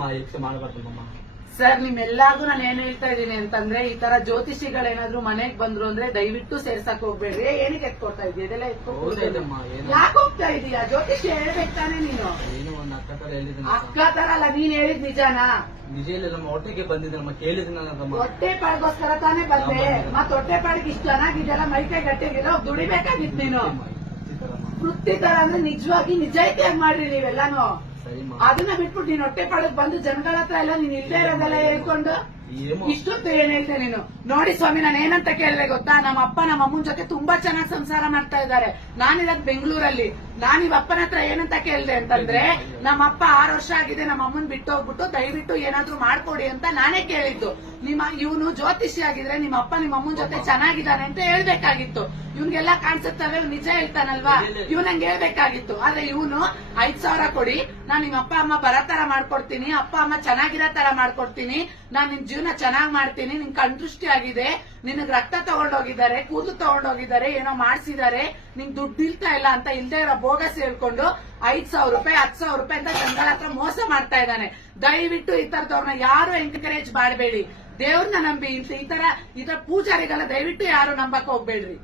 ಮಾಡಬಾರ್ದಮ್ಮ sir ನಿಮ್ಮೆಲ್ಲಾರ್ಗು ನಾನು ಏನ್ ಹೇಳ್ತಾ ಇದ್ದೀನಿ ಅಂತಂದ್ರೆ ಈ ತರ ಜ್ಯೋತಿಷಿಗಳೇನಾದ್ರೂ ಮನೆಗ್ ಬಂದ್ರು ಅಂದ್ರೆ ದಯವಿಟ್ಟು ಸೇರ್ಸಕ್ ಹೋಗ್ಬೇಡ್ರಿ. ಏನಕ್ಕೆ ಎತ್ಕೊಡ್ತಾ ಇದೀಯ ಇದೆಲ್ಲ ಯಾಕೆ ಹೋಗ್ತಾ ಇದೀಯಾ? ಜ್ಯೋತಿಷಿ ಹೇಳ್ಬೇಕು ತಾನೇ ನೀನು. ಏನೋ ಒಂದ್ ಅಕ್ಕ ತರ ಹೇಳಿದ್ದೀನಿ ಅಕ್ಕ ತರ ಅಲ್ಲ ನೀನ್ ಹೇಳಿದ್ ನಿಜಾನಾ? ನಿಜ ಇಲ್ಲ ನಮ್ಮ ಹೊಟ್ಟೆಗೆ ಬಂದಿದ್ದಮ್ಮ ಕೇಳಿದ್ದೀನಲ್ಲಮ್ಮ ಹೊಟ್ಟೆ ಪಾಡ್ಗೋಸ್ಕರ ತಾನೇ ಬಂದೆ. ಮತ್ ಹೊಟ್ಟೆ ಪಾಡಿಗೆ ಇಷ್ಟ ಚೆನ್ನಾಗಿದೆಯಲ್ಲ ಮೈಕೈ ಗಟ್ಟಿಗಿಲ್ಲ ದುಡಿಬೇಕಾಗಿತ್ತು ನೀನು. ವೃತ್ತಿ ತರ ಅಂದ್ರೆ ನಿಜವಾಗಿ ನಿಜಾಯಿತಿಯಾಗಿ ಮಾಡ್ರಿ ನೀವೆಲ್ಲಾನು. ಅದನ್ನ ಬಿಟ್ಬಿಟ್ಟು ನೀನ್ ಹೊಟ್ಟೆ ಪಾಡಕ್ ಬಂದು ಜನಗಳ ಹತ್ರ ಎಲ್ಲ ನೀನ್ ಇಲ್ದೇ ಇರೋದೆಲ್ಲ ಹೇಳ್ಕೊಂಡು ಇಷ್ಟು ಇಷ್ಟೊತ್ತು ಏನ್ ಹೇಳ್ತೆ ನೀನು? ನೋಡಿ ಸ್ವಾಮಿ ನಾನು ಏನಂತ ಕೇಳಿದೆ ಗೊತ್ತಾ? ನಮ್ಮ ಅಪ್ಪ ನಮ್ಮ ಅಮ್ಮನ ಜೊತೆ ತುಂಬಾ ಚೆನ್ನಾಗಿ ಸಂಸಾರ ಮಾಡ್ತಾ ಇದ್ದಾರೆ. ನಾನಿರೋದ್ ಬೆಂಗಳೂರಲ್ಲಿ. ನಾನ್ ಇವ್ ಅಪ್ಪನ ಹತ್ರ ಏನಂತ ಕೇಳಿದೆ ಅಂತಂದ್ರೆ ನಮ್ಮ ಅಪ್ಪ ಆರು ವರ್ಷ ಆಗಿದೆ ನಮ್ಮ ಅಮ್ಮನ್ ಬಿಟ್ಟು ಹೋಗ್ಬಿಟ್ಟು ದಯವಿಟ್ಟು ಏನಾದ್ರೂ ಮಾಡ್ಕೊಡಿ ಅಂತ ನಾನೇ ಕೇಳಿದ್ದು. ನಿಮ್ಮ ಇವನು ಜ್ಯೋತಿಷಿ ಆಗಿದ್ರೆ ನಿಮ್ಮ ಅಪ್ಪ ನಿಮ್ಮ ಅಮ್ಮನ ಜೊತೆ ಚೆನ್ನಾಗಿದ್ದಾನೆ ಅಂತ ಹೇಳ್ಬೇಕಾಗಿತ್ತು. ಇವನ್ಗೆಲ್ಲ ಕಾಣಿಸುತ್ತವೆ ನಿಜ ಹೇಳ್ತಾನಲ್ವಾ? ಇವ್ ನಂಗೆ ಹೇಳ್ಬೇಕಾಗಿತ್ತು. ಆದ್ರೆ ಇವನು ಐದ್ ಸಾವಿರ ಕೊಡಿ ನಾನ್ ನಿಮ್ಮ ಅಪ್ಪ ಅಮ್ಮ ಬರೋ ತರ ಮಾಡ್ಕೊಡ್ತೀನಿ ಅಪ್ಪ ಅಮ್ಮ ಚೆನ್ನಾಗಿರೋ ತರ ಮಾಡ್ಕೊಡ್ತೀನಿ ನಾನ್ ನಿನ್ ಜೀವನ ಚೆನ್ನಾಗ್ ಮಾಡ್ತೀನಿ ನಿನ್ ಕಣ್ದೃಷ್ಟಿ ಆಗಿದೆ ನಿನಗ್ ರಕ್ತ ತಗೊಂಡೋಗಿದ್ದಾರೆ ಕೂದಲು ತಗೊಂಡೋಗಿದ್ದಾರೆ ಏನೋ ಮಾಡ್ಸಿದ್ದಾರೆ ನಿನ್ ದುಡ್ಡು ಇಲ್ತಾ ಇಲ್ಲ ಅಂತ ಇಲ್ದೆ ಇರೋ ಬೋಗಸ್ ಸೇರ್ಕೊಂಡು ಐದ್ ಸಾವಿರ ರೂಪಾಯಿ ಹತ್ ಸಾವಿರ ರೂಪಾಯಿ ಅಂತ ಜನಗಳ ಹತ್ರ ಮೋಸ ಮಾಡ್ತಾ ಇದ್ದಾನೆ. ದಯವಿಟ್ಟು ಈ ತರದವ್ರನ್ನ ಯಾರು ಎಂಕರೇಜ್ ಮಾಡಬೇಡಿ. ದೇವ್ರನ್ನ ನಂಬಿ ಈ ತರ ಈ ತರ ಪೂಜಾರಿಗೆಲ್ಲ ದಯವಿಟ್ಟು ಯಾರು ನಂಬಕ್ ಹೋಗ್ಬೇಡ್ರಿ.